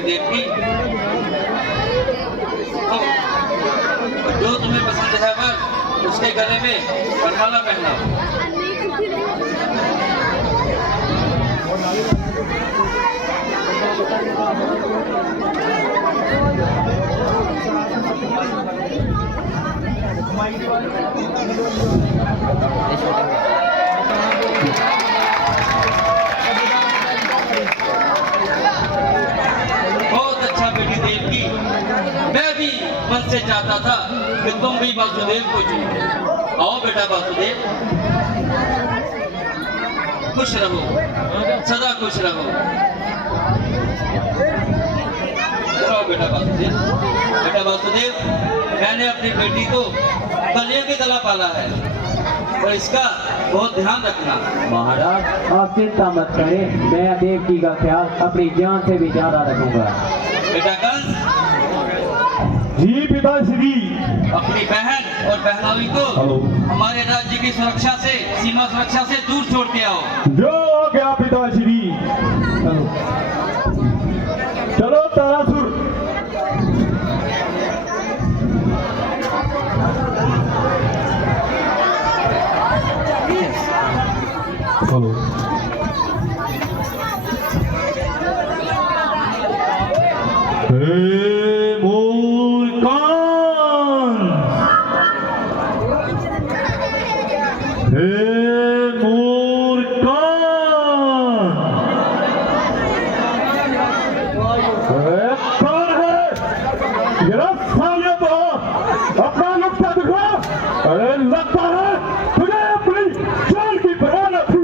बेटी देवकी, तो जो तुम्हें पसंद है वर उसके गले में वरमाला पहनाओ। बहुत अच्छा बेटी देवकी, मैं भी मन से चाहता था कि तुम भी वासुदेव को चुनो। आओ बेटा वासुदेव, खुश रहो, सदा खुश रहो। आओ बेटा वासुदेव। बेटा वासुदेव, मैंने अपनी बेटी को कलियों की तरह पाला है और इसका बहुत ध्यान रखना। महाराज आप चिंता मत करें, मैं देवकी का ख्याल अपनी जान से भी ज्यादा रखूंगा। बेटा कंस, जी पिताश्री। अपनी बहन और बहनोई को हमारे राज्य की सुरक्षा से, सीमा सुरक्षा से दूर छोड़ के आओ। जो हो गया पिताश्री। चलो तारासुर। चलो। अपना नुक्ता दिखा। अरे लगता है तुझे अपनी जान की परवाह न थी।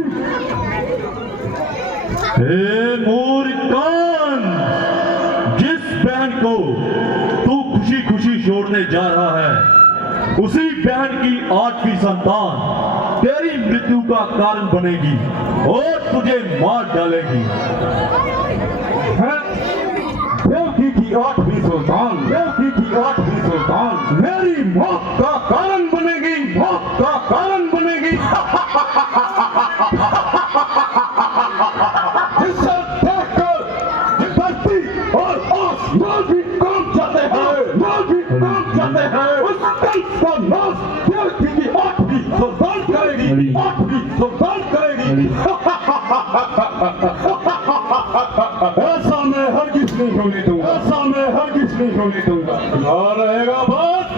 हे मूर्खान, जिस बहन को तू खुशी खुशी छोड़ने जा रहा है उसी बहन की 8वीं संतान तेरी मृत्यु का कारण बनेगी और तुझे मार डालेगी। देवकी की 8वीं सुल्तान, देवकी की 8वीं सुल्तान मेरी मौत का कारण बनेगी, मौत का कारण बनेगी। जिससे देखकर धरती और आसमान भी कांप जाते हैं, भी कांप जाते हैं। उस कंस का नाश देवकी की 8वीं सुल्तान करेगी, 8वीं सुल्तान करेगी। ऐसा मैं हरगिज़ नहीं होने दूंगा, ऐसा मैं हरगिज़ नहीं होने दूंगा। ना रहेगा बात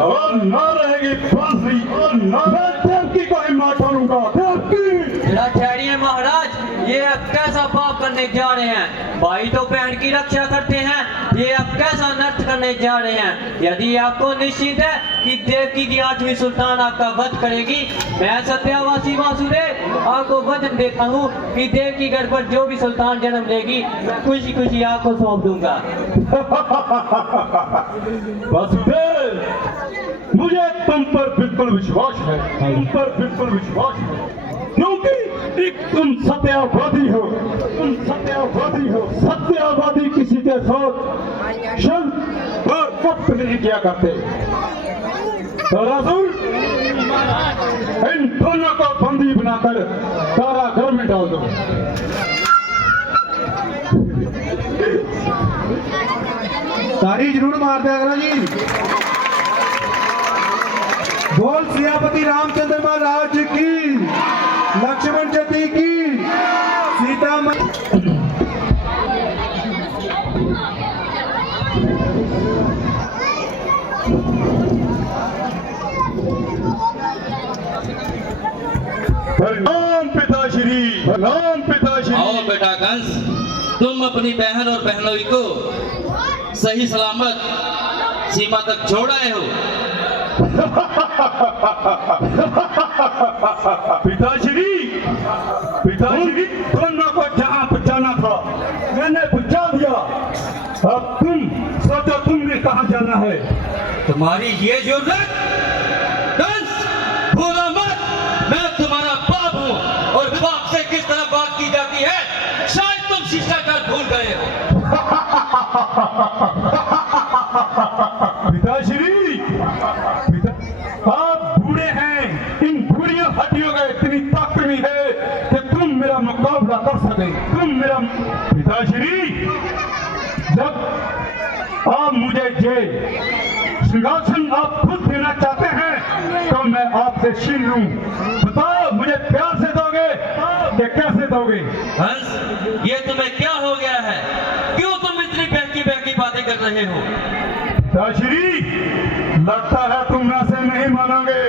और ना रहेगी बांसुरी और ना मैं देवकी को ही मार डालूंगा। देवकी ठहरिए महाराज, ये अब कैसा पाप करने जा रहे हैं? भाई तो बहन की रक्षा करते हैं, ये अब कैसा नर्थ करने जा रहे हैं? यदि आपको निश्चित है कि देवकी की 8वीं सुल्तान आपका वध करेगी, मैं सत्यावासी वासुदेव आपको वचन देता हूँ कि देवकी गढ़ पर जो भी सुल्तान जन्म लेगी मैं खुशी खुशी आपको सौंप दूंगा। वासुदेव, मुझे तुम पर बिल्कुल विश्वास है, तुम पर बिल्कुल विश्वास है, क्योंकि एक तुम सत्यावादी हो, तुम सत्यावादी हो। सत्यावादी किसी के साथ शंख और कपट नहीं किया करते। तारासुर, इन दोनों को बंदी बनाकर कारागार में डाल दो। तारी जरूर मार दिया करो जी। बोल सियापति रामचंद्र महाराज की, लक्ष्मण जी की, सीता प्रणाम पिताश्री, प्रणाम पिताश्री। आओ बेटा कंस, तुम अपनी बहन और बहनोई को सही सलामत सीमा तक छोड़ आए हो। पिताश्री, पिताश्री, दोनों को जहाँ पहुँचाना था मैंने पहुँचा दिया। अब तुम सोचो तुमने कहाँ जाना है। तुम्हारी ये जुर्रत, कंस, भूलो मत मैं तुम्हारा बाप हूँ और बाप से किस तरह बात की जाती है शायद तुम शिष्टाचार भूल गए हो। पिताश्री, आप बूढ़े हैं, इन बूढ़ियों हड्डियों का इतनी ताकत नहीं है कि तुम मेरा मुकाबला कर सके। तुम मेरा पिताश्री, ये सिंहासन आप खुद देना चाहते हैं तो मैं आपसे छीन लूं। बताओ मुझे प्यार से दोगे या कैसे दोगे? हंस, ये तुम्हें क्या हो गया है? क्यों तुम इतनी बहकी बहकी बातें कर रहे हो? पिताश्री, लगता है तुम ऐसे नहीं मानोगे।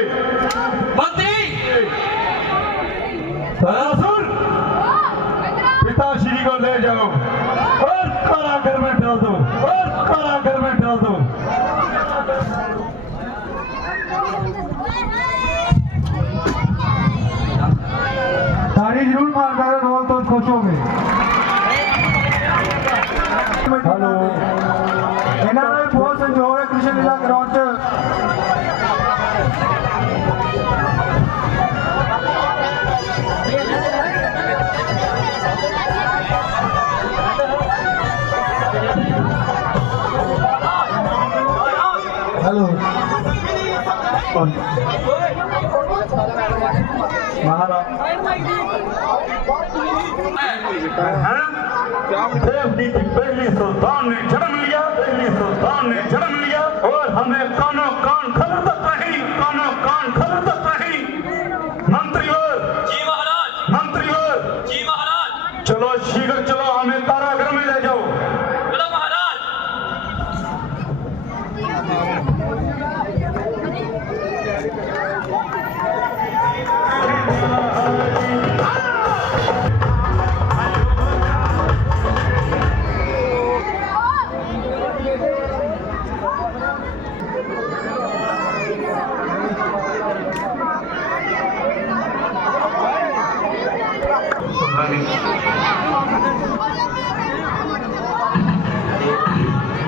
मंत्री, सरासुर, पिताश्री को ले जाओ और कारागार में डाल दो, और कारागार में डाल दो। ताड़ी जरूर मारता है, रोल तो खुश हो गए। हेलो, इन्होंने भी बहुत संजोग है कृष्ण लीला ग्राउंड च। हेलो, देवती की पहली सुल्तान ने जन्म लिया, पहली सुल्तान ने जन्म लिया और हमें कानों कान खबर तक नहीं, कानों कान खबर तक नहीं। मंत्रीवर, जी महाराज। मंत्रीवर, जी महाराज। चलो शीघ्र चलो, हमें कारागार में ले जाओ। बोलो महाराज।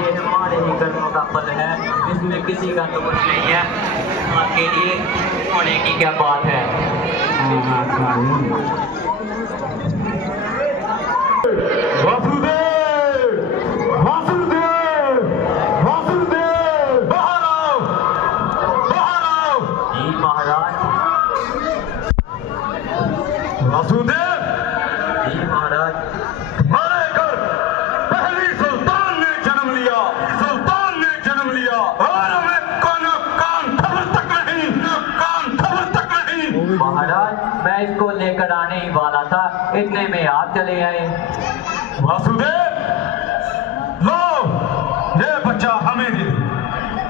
ये हमारे ही कर्मों का फल है, इसमें किसी का दोष नहीं है। आपके लिए होने की क्या बात है? वासुदेव, वासुदेव, वासुदेव, बाहर आओ, बाहर आओ। जी महाराज। वासुदेव, जी महाराज। हमारे घर पहली सुल्तान ने जन्म लिया, सुल्तान ने जन्म लिया और हमें कानों कान खबर तक नहीं, कान खबर तक नहीं। महाराज, मैं इसको लेकर आने ही वाला था, इतने में आप चले आए। वासुदेव, लो ये बच्चा हमें दे दो।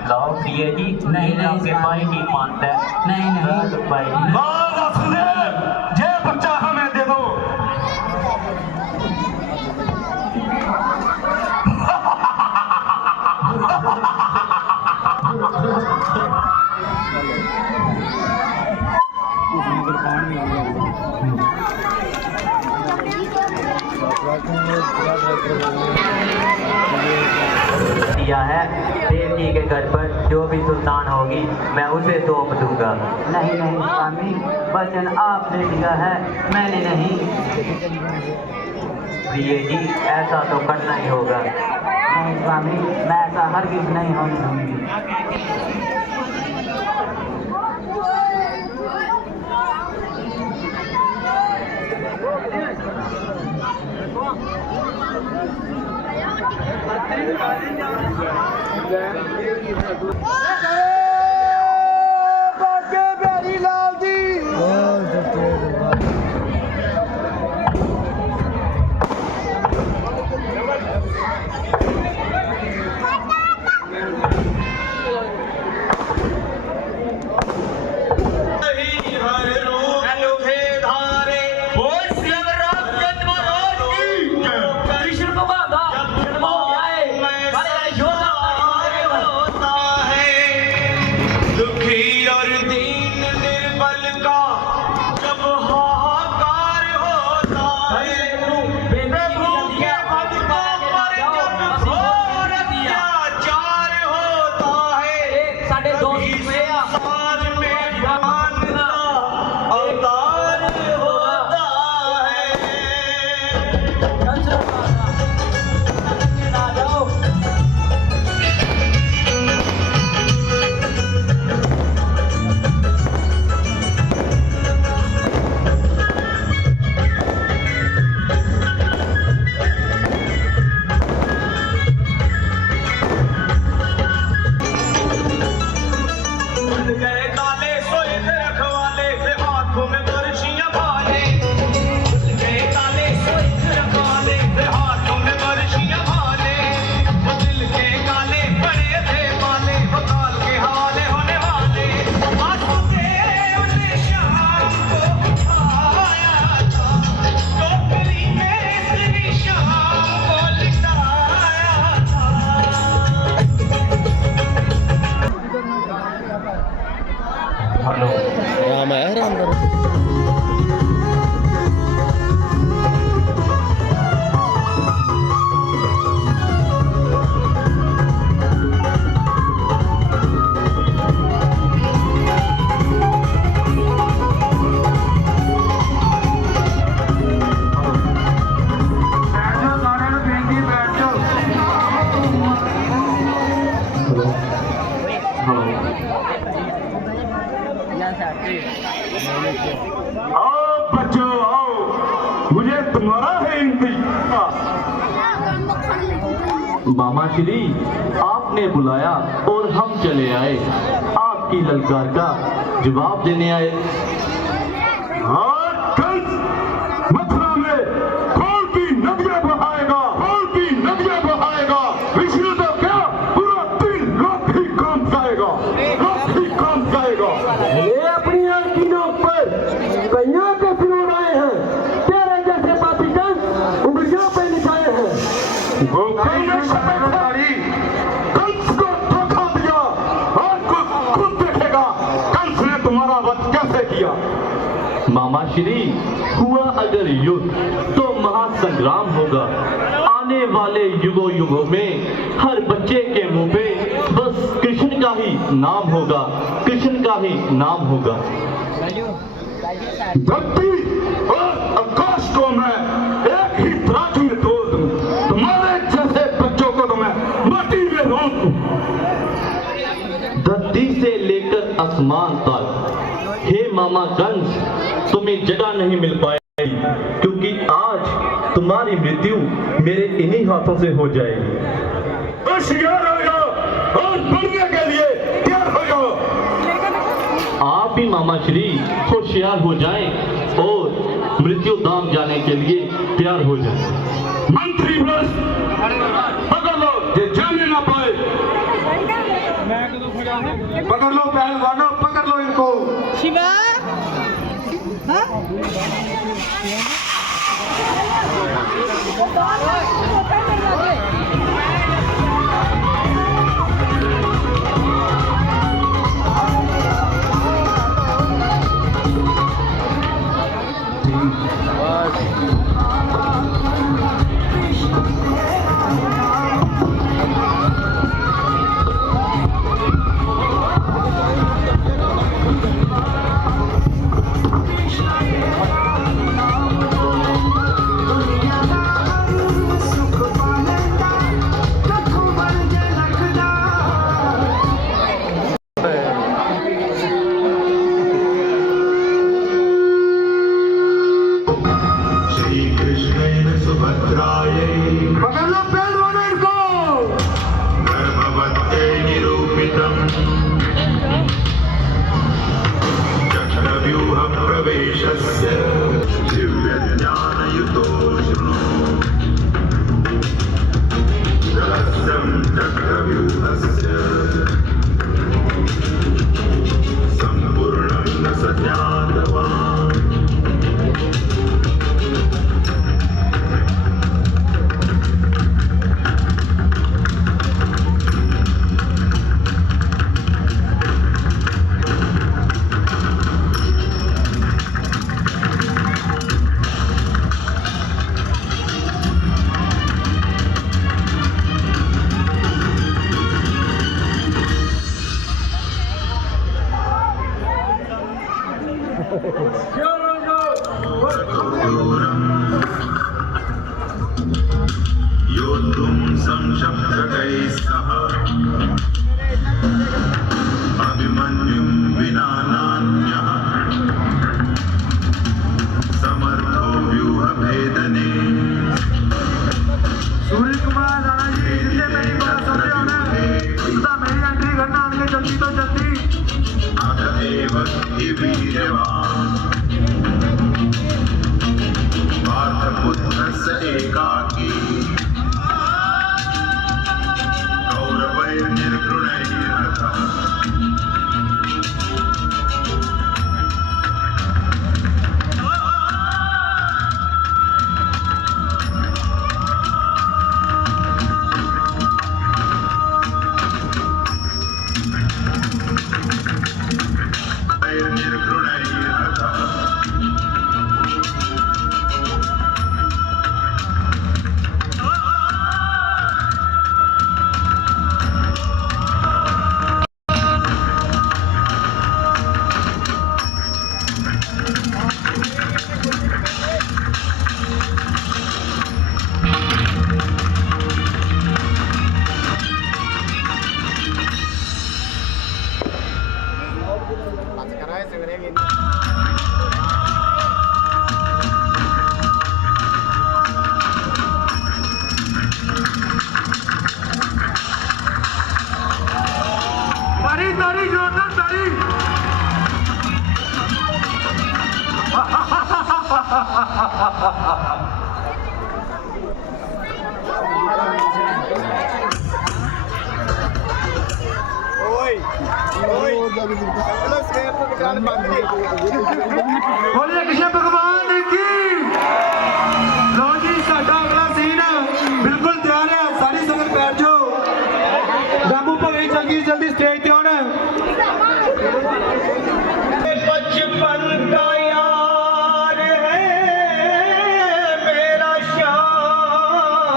लाओ प्रिय जी। नहीं नहीं, आपके भाई की मानता है। नहीं नहीं भाई जी। लो वासुदेव, ये बच्चा हमें दे दो। दिया है, देवजी के घर पर जो भी सुल्तान होगी मैं उसे सौंप दूंगा। नहीं नहीं स्वामी, वचन आपने दिया है, मैंने नहीं। प्रिय जी, ऐसा तो करना ही होगा। नहीं स्वामी, मैं ऐसा हरगिज़ नहीं होने दूंगी। बिहारी लाल जी। बैठ जाओ सारे लोग बेंची बैठ जाओ आओ बच्चों आओ, मुझे तुम्हारा है इंतजार। मामा श्री आपने बुलाया और हम चले आए, आपकी ललकार का जवाब देने आए। आज कंस मथुरा में खोल की नदियां बहाएगा, खोल की नदियां बहाएगा। विष्णु तो क्या पूरा 3 लोक ही काम जाएगा, लोक ही काम जाएगा। ये अपनी आंखों पर कईयों के सिर आए हैं, तेरे जैसे पापी कंस उंगलियों पे लिखाए हैं। गोखले ने शपथ खाई, कंस को धोखा दिया। आज खुद देखेगा कंस ने तुम्हारा वध कैसे किया। मामा श्री हुआ अगर युद्ध तो महासंग्राम होगा। आने वाले युगों युगों में हर बच्चे के मुंह पे बस कृष्ण का ही नाम होगा, कृष्ण का ही नाम होगा। धरती और आकाश को मैं एक ही तराजू में तोल दूं, तुम्हारे जैसे बच्चों को तो मैं माटी में रोक दूं। धरती से लेकर आसमान तक हे मामा कंस तुम्हें जगह नहीं मिल पाएगी, क्योंकि आज तुम्हारी मृत्यु मेरे इन्हीं हाथों से हो जाएगी। होशियार हो जाओ और बढ़ने के लिए तैयार हो जाओ। आप भी मामा श्री होशियार हो जाएं और मृत्यु धाम जाने के लिए तैयार हो जाएं। मंत्री भ्रष्ट पकड़ लो, ये जाने ना पाए। पकड़ लो पहलवानों, पकड़ लो इनको। पकड़ लो पहलवानों इनको। गर्भवत्यै निरूपितम् चक्रव्यूहप्रवेशस्य दिव्यज्ञानयुतो शृणु। रहस्यं चक्रव्यूहस्य सम्पूर्णं न स ज्ञातवान्। योद्धुं संशप्तकैः सह अभिमन्युं विना नान्यः समर्थो व्यूहभेदने। सूर्य कुमार राणा जी, जितने मेरी बात सुन रहे हो ना, सीधा मेरी एंट्री करना आगे जल्दी तो जल्दी। अतएव हि वीर्यवान् पार्थपुत्रस्य एकाकी कौरवैर्निर्घृणैर्हतः। निर्घृणैर्हतः। बोलिए कृष्ण भगवान की। लो जी साडा अगला सीन बिल्कुल तैयार है, सारी संगत बैठ जाओ। रामू भगत जल्दी जल्दी स्टेज पे आना। बचपन का यार है मेरा श्याम,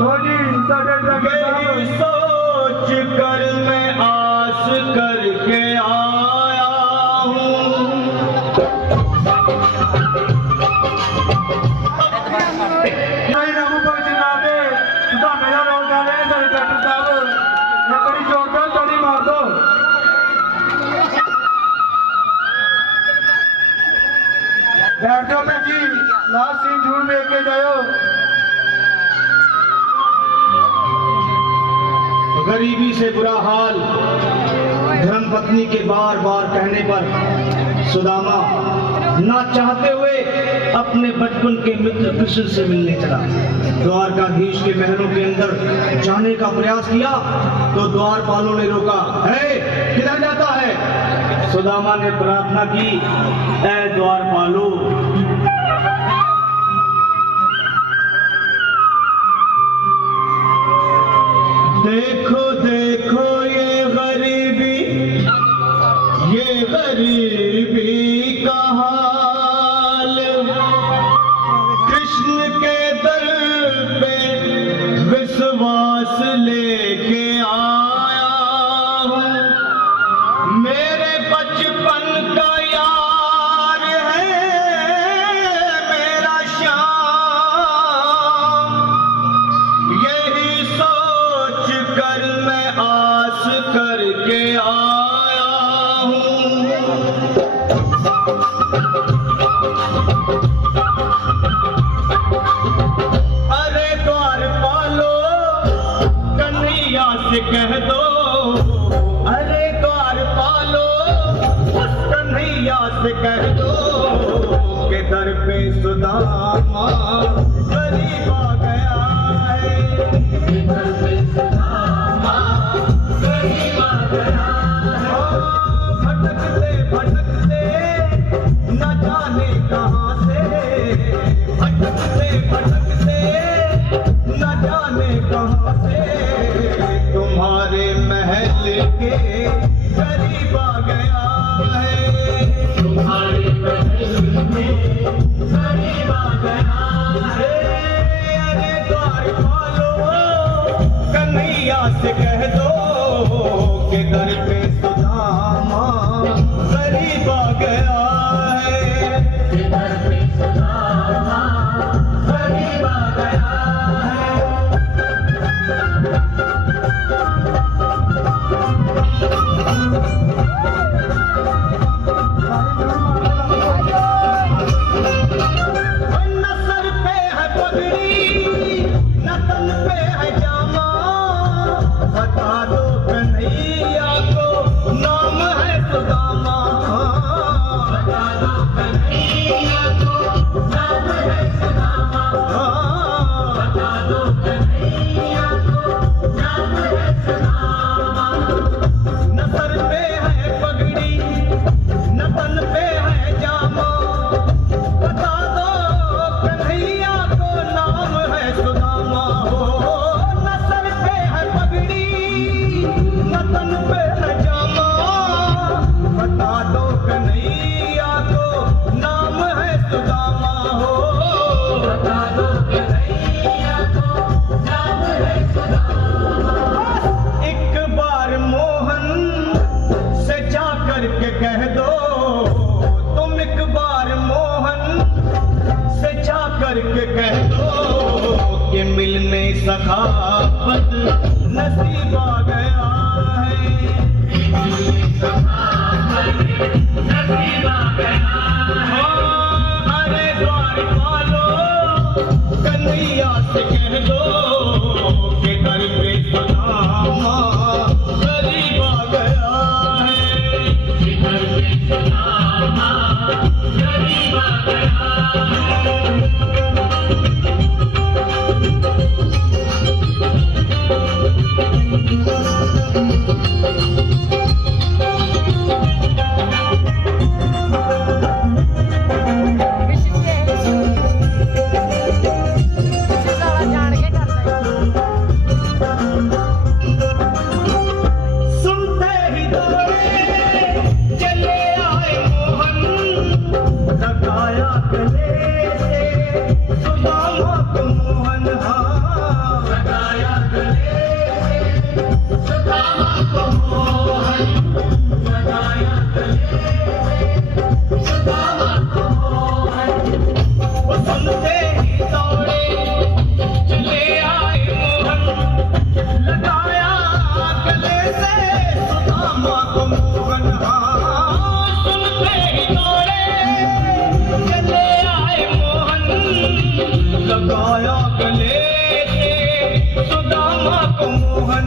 लो जी साडे ड्राइवर मेरी साहब सोच कर मैं आस करके आया हूँ। नहीं रामू भगत जी ना दे सुधा मेरा रोल डाले सारे डॉक्टर साहब ये बड़ी जोरदार ताली मार दो। बैठ जाओ भैन जी, लास्ट सीन जरूर देख के जाओ। गरीबी से बुरा हाल धर्मपत्नी के बार बार कहने पर सुदामा ना चाहते हुए अपने बचपन के मित्र कृष्ण से मिलने चला। द्वारकाधीश के महलों के अंदर जाने का प्रयास किया तो द्वारपालों ने रोका। है किधर जाता है? सुदामा ने प्रार्थना की, ऐ द्वारपालों, देखो देखो ये गरीबी का हाल, कृष्ण के दर पे विश्वास लेके आया हूँ। मेरे बचपन का यार है मेरा श्याम, यही सोच कर मैं आस करके आया हूँ। अरे द्वारपालो कन्हैया से कह दो, अरे द्वारपालो कन्हैया से कह दो के दर पे सुदामा गरीब आ गया है। दर पे सुदामा गरीब आ गया है। भटकते भटकते न जाने कहाँ से, भटकते भटकते न जाने कहाँ से तुम्हारे महल के करीब आ गया है। तुम्हारे महल में करीब आ गया है। अरे द्वारपालो कन्हैया से कह दो कि दर पे सुदामा करीब आ गया है। दर पे सुदामा करीब आ गया है। न सर पे है पगड़ी न तन पे है जामा, बता दो कन्हैया को नाम है सुदामा। बता दो कन्हैया को नाम है सुदामा। बता दो कन्हैया को नाम है सुदामा। न सर पे है पगड़ी न तन पे है जामा, बता दो कन्हैया को नाम है सुदामा। हो न सर पे है पगड़ी न तन पे है जामा, बता दो कन्हैया को नाम है सुदामा। हो बता दो कन्हैया को नाम है सुदामा। एक बार मोहन से जा करके कह दो, तुम एक बार मोहन से जा करके कह दो कि मिलने सखावत नसीब आ गया है। मिलने सखावत नसीब आ गया है। अरे द्वारपालो कन्हैया से कह दो कि दर पे सुदामा गरीब आ गया है। दर पे सुदामा गरीब आ गया है।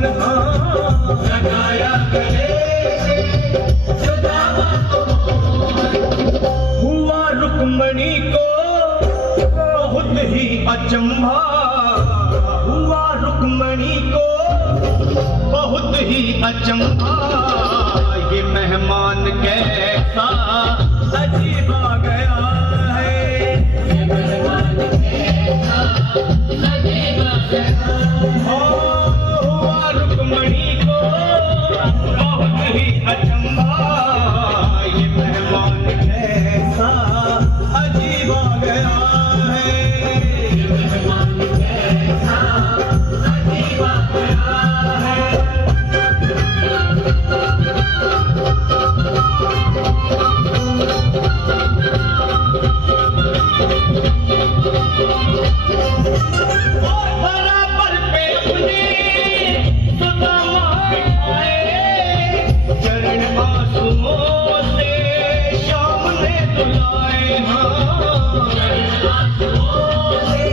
तन्हा लगाया गले से सुदामा को हुआ रुक्मणी को बहुत ही अचंभा हुआ रुक्मणी को बहुत ही अचंभा ये मेहमान कैसा अजीब आ गया है ये मेहमान कैसा अजीब आ गया हुआ रुक्मणी को बहुत ही अचंभा ये मेहमान कैसा अजीब आ गया है ये मेहमान कैसा अजीब आ गया है बराबर पे अपने सुदामा आए चरण आंसुओं से शाम ने दुलाए हाँ चरण आंसुओं से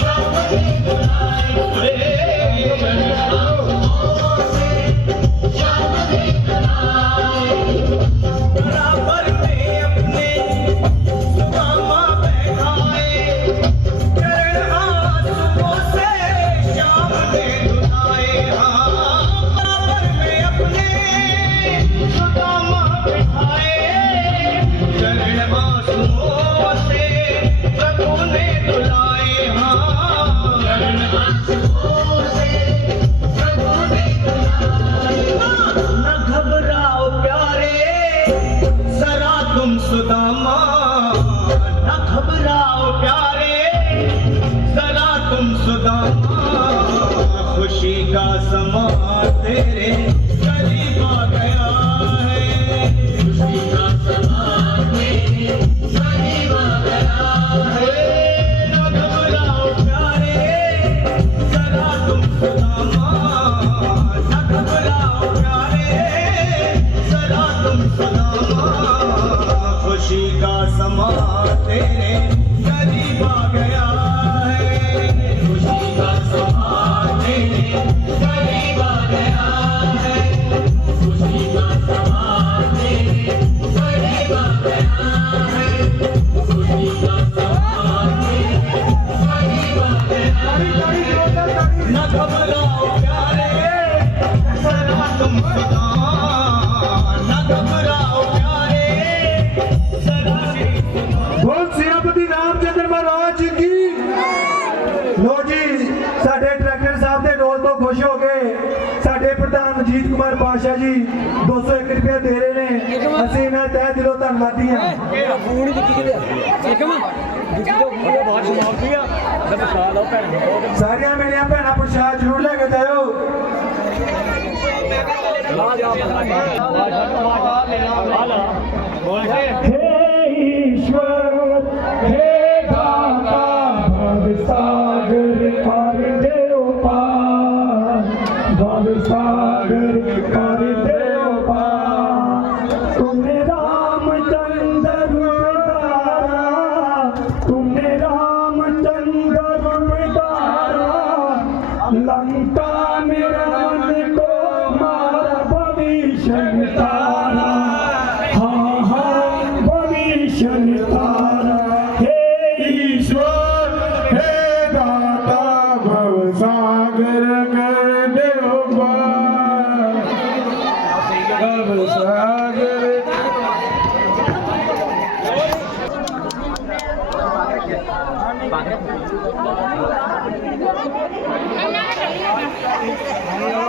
शाम ने दुलाए चरण आंसुओं से शाम ने दुलाए बराबर पे अपने सुदामा बैठाए चरण आंसुओं से शाम ने दुलाए हाँ बराबर में अपने सुदामा बैठाए चरण आंसुओं से प्रभु ने दुलाए हाँ चरण आंसुओं से प्रभु ने दुलाए न घबराओ प्यारे जरा तुम सुदामा न घबराओ प्यारे जरा तुम सुदामा खुशी का समा तेरे करीब आ गया है खुशी का समा तेरे करीब आ गया है न घबराओ प्यारे जरा तुम सुदामा न घबराओ प्यारे जरा तुम सुदामा खुशी का समा तेरे करीब आ गया है खुशी का समा तेरे करीब आ गया है खुशी का समा तेरे करीब आ गया है खुशी का समा तेरे करीब आ गया है न घबराओ प्यारे जरा तुम सुदामा न घबराओ प्यारे बोल सेनापति रामचंद्र महाराज की लो जी साडे डायरेक्टर साहब ਦੇ ਰੋਲ ਤੋਂ ਖੁਸ਼ ਹੋ ਗਏ ਸਾਡੇ ਪ੍ਰਧਾਨ ਮਜੀਤ ਕੁਮਾਰ ਪਾਸ਼ਾ ਜੀ 201 ਰੁਪਏ ਦੇ ਰਹੇ ਨੇ ਅਸੀਂ ਇਹਨਾਂ ਦਾ ਤਹਿ ਦਿਲੋਂ ਧੰਨਵਾਦੀ ਹਾਂ ਸਾਰੀਆਂ ਮੇਰੀਆਂ ਭੈਣਾਂ ਪ੍ਰਸ਼ਾਦ ਜ਼ਰੂਰ ਲੈ ਕੇ ਜਾਇਓ ईश्वर हे दाता भवसागर कर देओ पार भवसागर कर देओ पार तुमने रामचंद्र रूपधारा तुमने रामचंद्र रूपधारा लंका में रावण को मारा भविष्य तारा तारा हे ईश्वर हे दाता भवसागर कर देओ पार भवसागर Hãy subscribe cho kênh Ghiền Mì Gõ để không bỏ lỡ